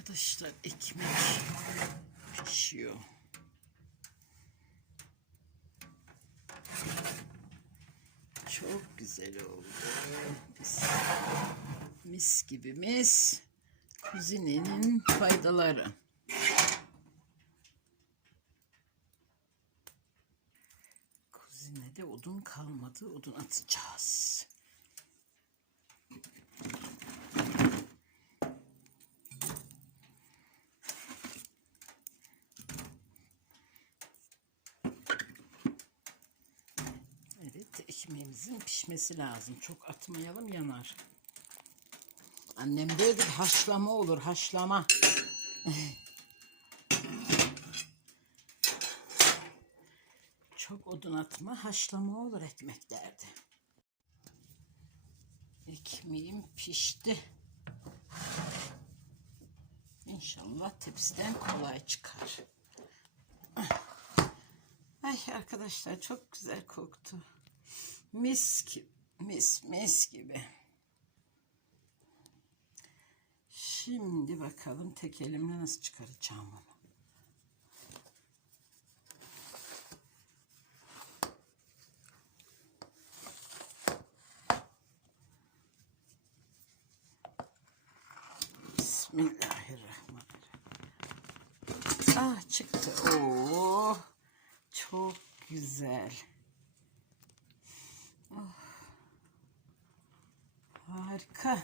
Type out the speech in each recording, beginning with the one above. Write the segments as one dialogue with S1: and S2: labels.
S1: Arkadaşlar ekmek pişiyor. Çok güzel oldu. Mis, mis gibi mis. Kuzinenin faydaları. Kuzinede odun kalmadı. Odun atacağız. Evet, ekmeğimizin pişmesi lazım. Çok atmayalım yanar. Annem dedi haşlama olur, haşlama. Çok odun atma, haşlama olur ekmek derdi. Ekmeğim pişti. İnşallah tepsiden kolay çıkar. Ay arkadaşlar çok güzel koktu. Mis gibi, mis mis gibi. Şimdi bakalım tek elimle nasıl çıkaracağım onu. Bismillahirrahmanirrahim. Ah çıktı. Oo, çok güzel. Harika.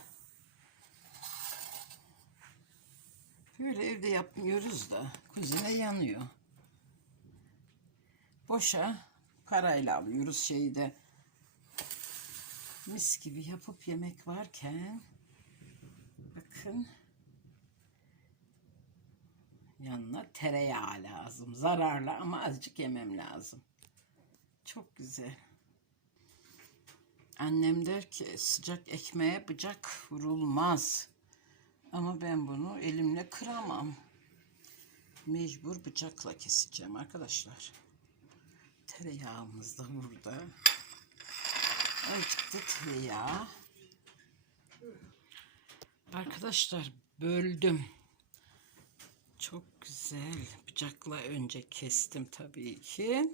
S1: Böyle evde yapmıyoruz da kuzine yanıyor. Boşa parayla alıyoruz şeyde. Mis gibi yapıp yemek varken bakın yanına tereyağı lazım. Zararlı ama azıcık yemem lazım. Çok güzel. Annem der ki sıcak ekmeğe bıçak vurulmaz. Ama ben bunu elimle kıramam. Mecbur bıçakla keseceğim arkadaşlar. Tereyağımız da burada. Azıcık tereyağı. Arkadaşlar böldüm. Çok güzel. Bıçakla önce kestim tabii ki.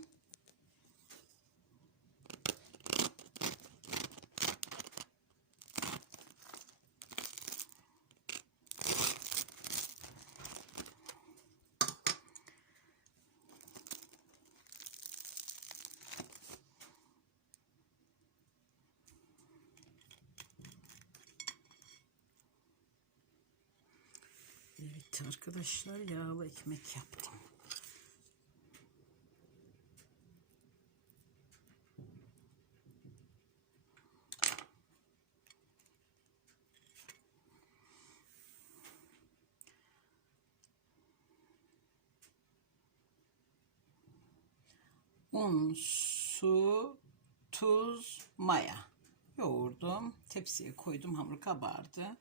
S1: Evet arkadaşlar yağlı ekmek yaptım. Un, su, tuz, maya. Yoğurdum. Tepsiye koydum. Hamur kabardı.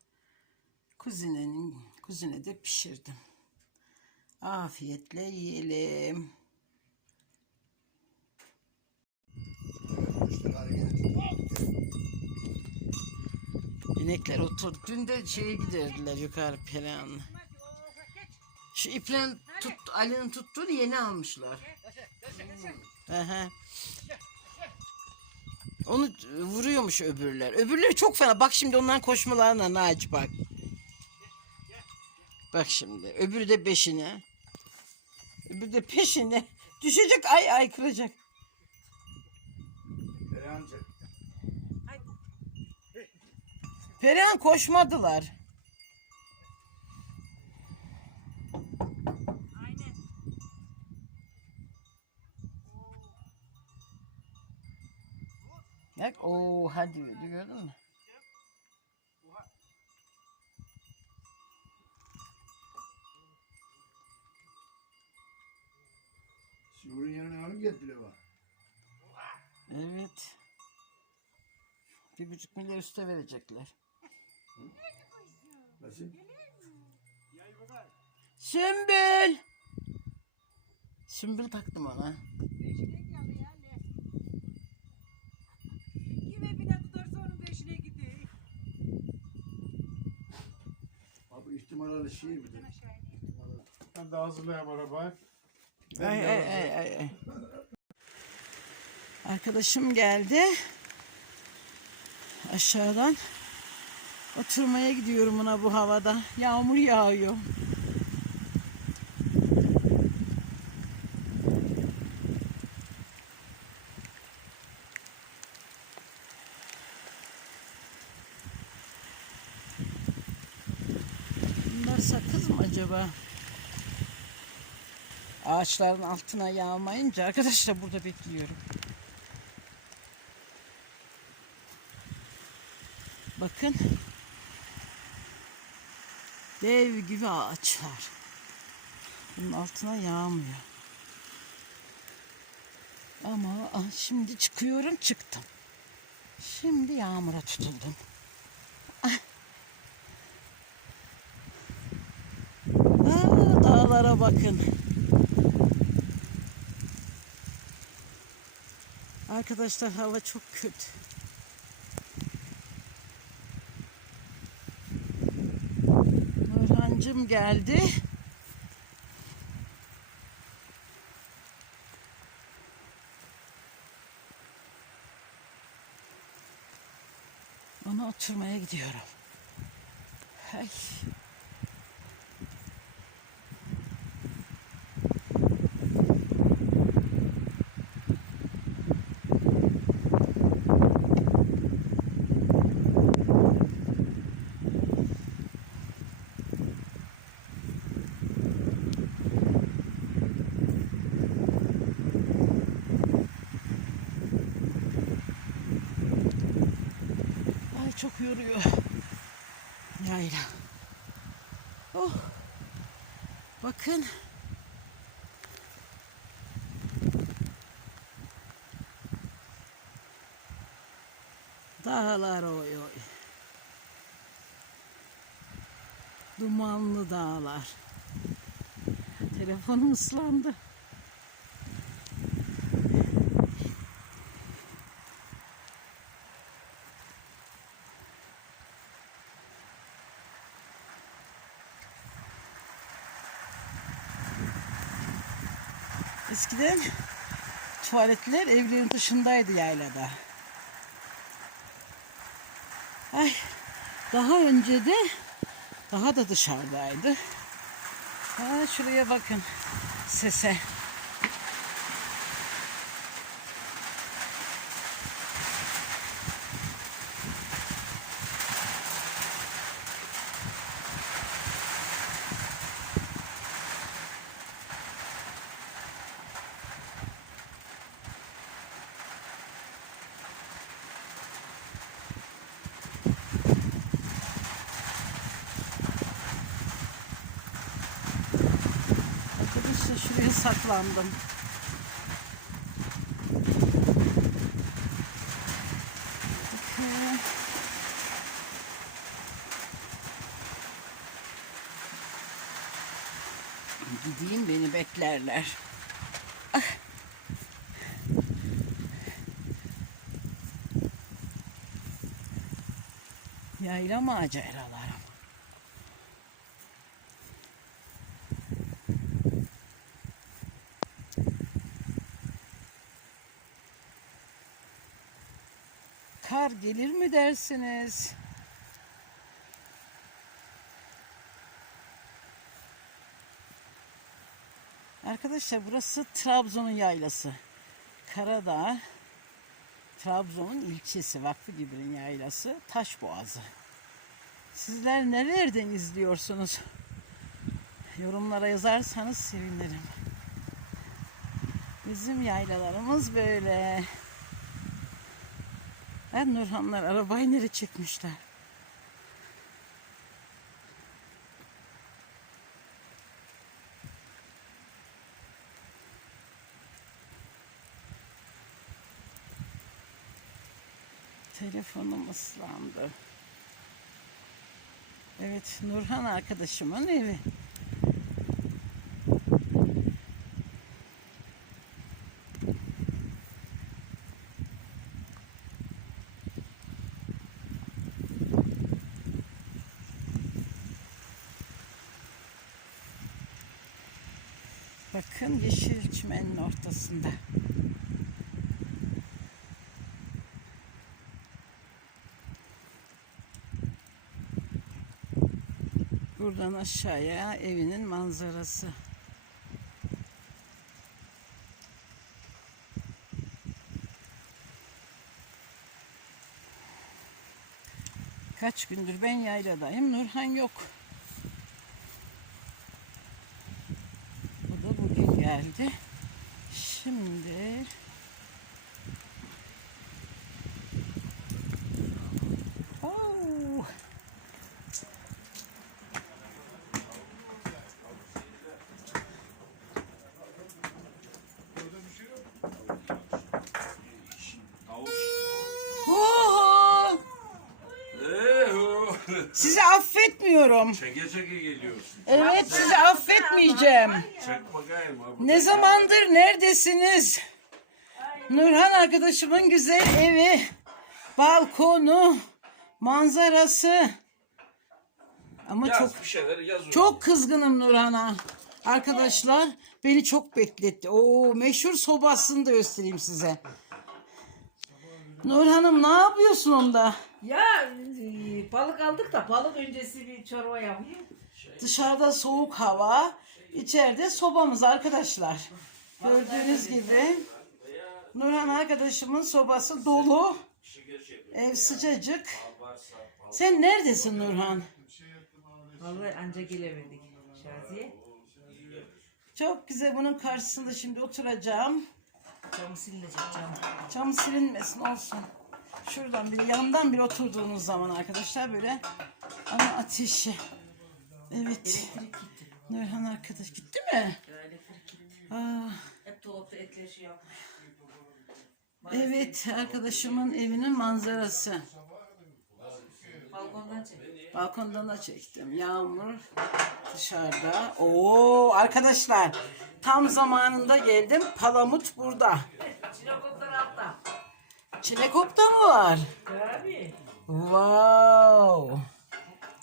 S1: Kuzinenin kuzinede pişirdim. Afiyetle yiyelim. İnekler otur. Dün de şeye giderdiler yukarı Perihan'la. Şu iplen tut, Ali'nin tuttuğunu yeni almışlar. Hı. Onu vuruyormuş öbürler. Öbürleri çok fena. Bak şimdi onların koşmalarına Naci bak. Bak şimdi. Öbürü de beşine. Öbürü de peşine. Düşecek ay ay kıracak.
S2: Perihancı.
S1: Perihan koşmadılar.
S3: Aynen.
S1: Bak o hadi gördün mü?
S2: Sivurun yanına alıp getiriyor bak.
S1: Evet. Bir buçuk milyar üste verecekler.
S2: Nasıl?
S1: Sümbül. Sümbül taktım ona.
S3: Beşine geldi ya ne? Kime bile tutarsa onun beşine gidiyor.
S2: Abi ihtimalle şey de.
S4: Ben de hazırlayayım arabayı.
S1: Ay, ay, ay, ay, ay. Arkadaşım geldi. Aşağıdan. Oturmaya gidiyorum buna bu havada. Yağmur yağıyor. Bunlar sakız mı acaba? Ağaçların altına yağmayınca arkadaşlar burada bekliyorum. Bakın. Dev gibi ağaçlar. Bunun altına yağmıyor. Ama ah, şimdi çıkıyorum çıktım. Şimdi yağmura tutuldum. Ah. Aa, dağlara bakın. Arkadaşlar hava çok kötü. Nurhancım geldi. Ona oturmaya gidiyorum. Ay. Ay çok yoruyor. Yayla. Oh. Bakın. Dağlar oy oy. Dumanlı dağlar. Telefonum ıslandı. Eskiden tuvaletler evlerin dışındaydı yaylada. Ay, daha önce de daha da dışarıdaydı. Ha, şuraya bakın sese. Arkadaşlar Bakın. Gideyim beni beklerler. Ah. Yayla maceralarım. Kar gelir mi dersiniz? Arkadaşlar burası Trabzon'un yaylası. Karadağ, Trabzon'un ilçesi, Vakfı Gibi'nin yaylası, Taşboğazı. Sizler nerelerden izliyorsunuz? Yorumlara yazarsanız sevinirim. Bizim yaylalarımız böyle. Ben Nurhanlar arabayı nereye çekmişler? Telefonum ıslandı. Evet Nurhan arkadaşımın evi. Bakın yeşil çimenin ortasında. Buradan aşağıya evinin manzarası. Kaç gündür ben yayladayım. Nurhan yok. Bu da bugün geldi. Şimdi Oo. Oho!
S5: Eee
S1: Sizi affetmiyorum.
S5: çeke çeke geliyorsun.
S1: Evet sizi affetmeyeceğim.
S5: Çek bakayım abi.
S1: Ne zamandır neredesiniz? Nurhan arkadaşımın güzel evi, balkonu, manzarası. Ama
S5: Yaz
S1: çok
S5: bir şeyler yaz.
S1: çok kızgınım Nurhan'a. Arkadaşlar beni çok bekletti. Oo meşhur sobasını da göstereyim size. Nurhan'ım ne yapıyorsun onda?
S3: Ya e, balık aldık da balık öncesi bir çorba yapayım.
S1: Dışarıda soğuk hava, içeride sobamız arkadaşlar. Gördüğünüz gibi Nurhan arkadaşımın sobası dolu. Ev sıcacık. Sen neredesin Nurhan?
S3: Vallahi anca gelemedik Şaziye.
S1: Çok güzel bunun karşısında şimdi oturacağım.
S3: Camı silinecek camı.
S1: Cam silinmesin olsun. Şuradan bir yandan bir oturduğunuz zaman arkadaşlar böyle ama ateşi. Evet.
S3: Elektrik gitti.
S1: Nurhan arkadaş gitti mi?
S3: Elektrik gitti.
S1: Aa,
S3: Hep dolapta yapmış.
S1: evet arkadaşımın evinin manzarası.
S3: Balkondan çek.
S1: Balkondan da çektim. Yağmur dışarıda. Oo arkadaşlar tam zamanında geldim. Palamut burada.
S3: Çinokoplar altta.
S1: Çilekopta mı var?
S3: Tabii.
S1: Wow.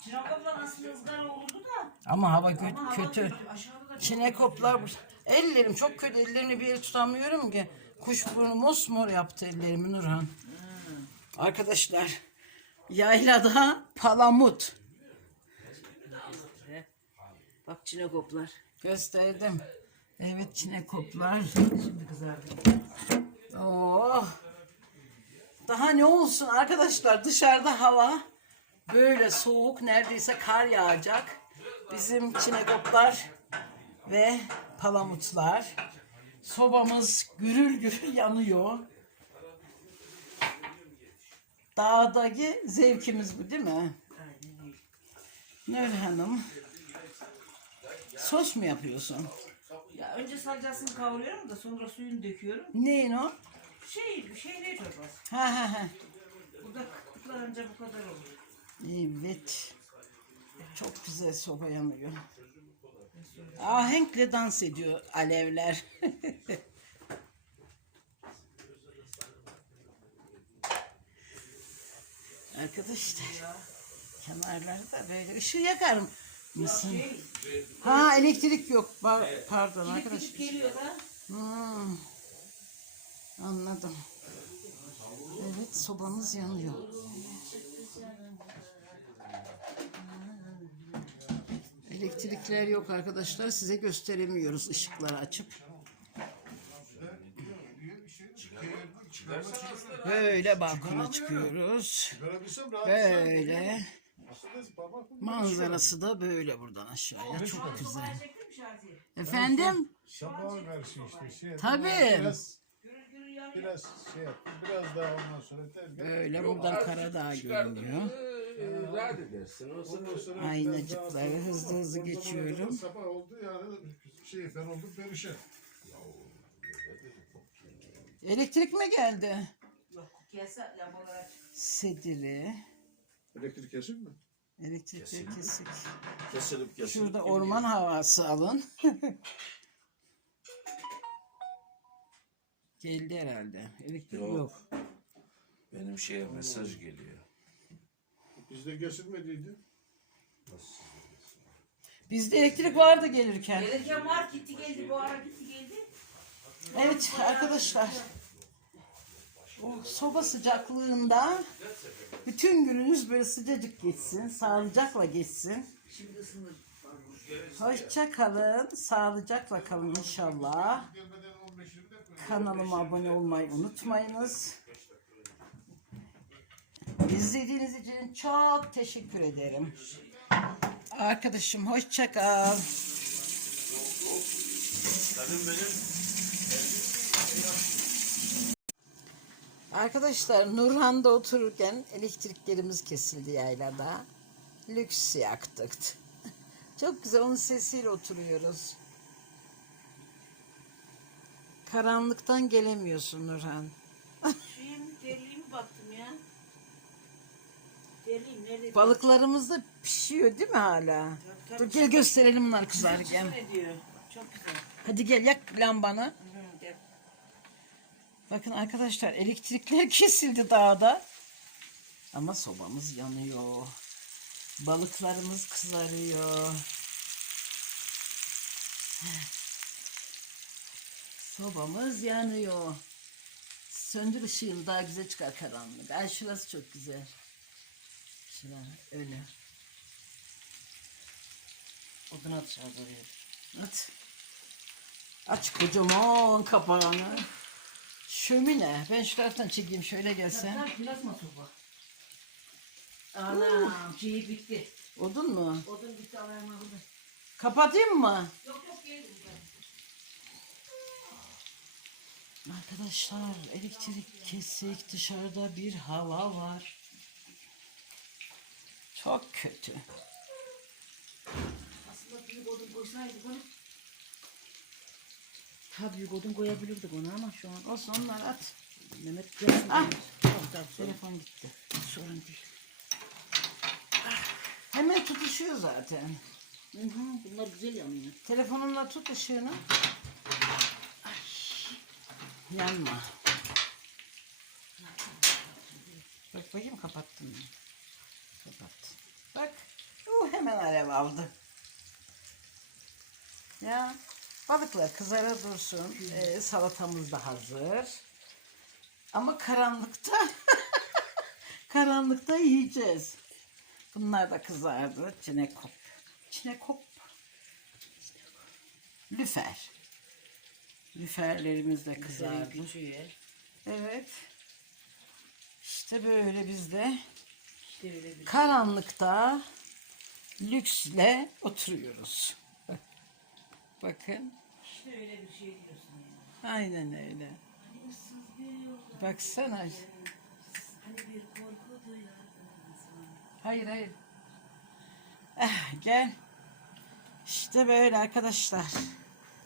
S3: Çinokoplar nasıl ızgara olurdu da.
S1: Ama hava kö-
S3: Ama hava
S1: kötü.
S3: Da
S1: Çinekoplar. Ellerim çok kötü. Ellerini bir yere tutamıyorum ki. Kuşburnu mosmor yaptı ellerimi Nurhan. Arkadaşlar yaylada palamut.
S3: Bak çinokoplar.
S1: Gösterdim. Evet çinekoplar.
S3: Şimdi kızardı.
S1: Oh. Daha ne olsun arkadaşlar dışarıda hava böyle soğuk neredeyse kar yağacak. Bizim çinekoplar ve palamutlar. Sobamız gürül gürül yanıyor. Dağdaki zevkimiz bu değil mi? Nuri Hanım. Sos mu yapıyorsun?
S3: Ya önce salçasını kavuruyorum da sonra suyunu döküyorum.
S1: Neyin o?
S3: Şey, şey ne çorbası?
S1: Ha ha ha.
S3: Burada kıtlıklar önce bu kadar olur.
S1: Evet. Çok güzel soba yanıyor. Ahenkle dans ediyor alevler. Arkadaşlar kenarları da böyle ışığı yakarım mısın?
S3: Şey,
S1: Ha elektrik yok. Ba- Pardon arkadaş.
S3: gidip geliyor da.
S1: Hmm. Anladım. Evet sobamız yanıyor. Elektrikler yok arkadaşlar. Size gösteremiyoruz ışıkları açıp. Böyle balkona çıkıyoruz. Böyle. Manzarası da böyle buradan aşağıya. Çok güzel.
S3: Mi?
S1: Efendim?
S4: Sabaha karşı işte şey.
S1: Tabii.
S4: Biraz,
S3: Gürül
S4: biraz şey yap. Biraz daha ondan sonra derken.
S1: Böyle buradan Karadağ görünüyor.
S5: Ee, Rahat edersin. O
S4: Ondan
S5: sana
S4: sonra
S1: Aynacıkları hızlı hızlı geçiyorum.
S4: Sabah oldu yani şey fen oldu perişan.
S1: Elektrik mi geldi?
S3: Yok gelse lambalar açık.
S1: Sediri.
S4: Elektrik kesin mi?
S1: Elektrikler kesik.
S5: kesilip kesilip.
S1: Şurada
S5: gidiyor.
S1: orman havası alın. Geldi herhalde. Elektrik yok.
S5: Yok. Benim şeye mesaj geliyor.
S4: Bizde kesilmediydi.
S1: Bizde elektrik vardı gelirken.
S3: Gelirken var gitti geldi bu ara gitti geldi.
S1: Evet arkadaşlar. O soba sıcaklığında bütün gününüz böyle sıcacık geçsin. Sağlıcakla geçsin. Hoşça kalın. Sağlıcakla kalın inşallah. Kanalıma abone olmayı unutmayınız. İzlediğiniz için çok teşekkür ederim. Arkadaşım hoşça kal.
S5: Kadın benim
S1: Arkadaşlar Nurhan'da otururken elektriklerimiz kesildi yaylada. Lüks yaktık. Çok güzel onun sesiyle oturuyoruz. Karanlıktan gelemiyorsun Nurhan.
S3: Şeyim derliğimi baktım ya. Derliğim nerede?
S1: Balıklarımız da pişiyor değil mi hala? Dur gel gösterelim bunlar kızarken.
S3: Çok güzel.
S1: Hadi gel yak lambanı.
S3: Hı.
S1: Bakın arkadaşlar elektrikler kesildi dağda. Ama sobamız yanıyor. Balıklarımız kızarıyor. Sobamız yanıyor. Söndür ışığını daha güzel çıkar karanlık. Ay şurası çok güzel. Şura öyle.
S3: Odun atacağız oraya.
S1: At. Aç kocaman kapağını. Şömine. Ben şu taraftan çekeyim şöyle gelsen.
S3: Sen plasma soba. Anam şeyi bitti.
S1: Odun mu?
S3: Odun bitti alayım aldı.
S1: Kapatayım mı?
S3: Yok yok geldim ben.
S1: Arkadaşlar elektrik kesik dışarıda bir hava var. Çok kötü.
S3: Aslında büyük odun koysaydık onu. Ha büyük odun koyabilirdik ona ama şu an.
S1: Olsun onlar at.
S3: Mehmet gelsin.
S1: Ah.
S3: Tamam tamam
S1: Telefon gitti.
S3: sorun değil.
S1: Hemen tutuşuyor zaten.
S3: Hı hı, bunlar güzel yanıyor.
S1: Telefonunla tut ışığını. Ay. Yanma. Bak bakayım kapattın mı? Kapattın. Bak. Uh, hemen alev aldı. Ya balıklar kızara dursun. Ee, salatamız da hazır. Ama karanlıkta karanlıkta yiyeceğiz. Bunlar da kızardı. Çinekop. Çinekop. Lüfer. Lüferlerimiz de kızardı. Evet. İşte böyle biz de
S3: İşte
S1: karanlıkta lüksle oturuyoruz. Bak- Bakın.
S3: Öyle bir şey diyorsun ya.
S1: Aynen öyle.
S3: Hani ıssız bir.
S1: Baksana.
S3: Hani bir korku duyardınız.
S1: Hayır hayır. Eh, gel. İşte böyle arkadaşlar.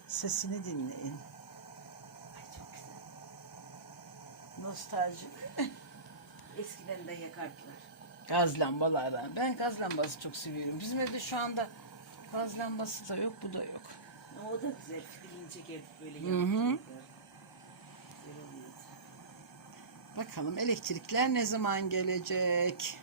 S1: Sesini dinleyin. Ay çok güzel. Nostaljik.
S3: Eskiden de yakardılar.
S1: Gaz lambalardan. Ben gaz lambası çok seviyorum. Bizim evde şu anda gaz lambası da yok, bu da yok.
S3: Ama o da güzel. Filmini çekerdik böyle oluyordu.
S1: Bakalım elektrikler ne zaman gelecek?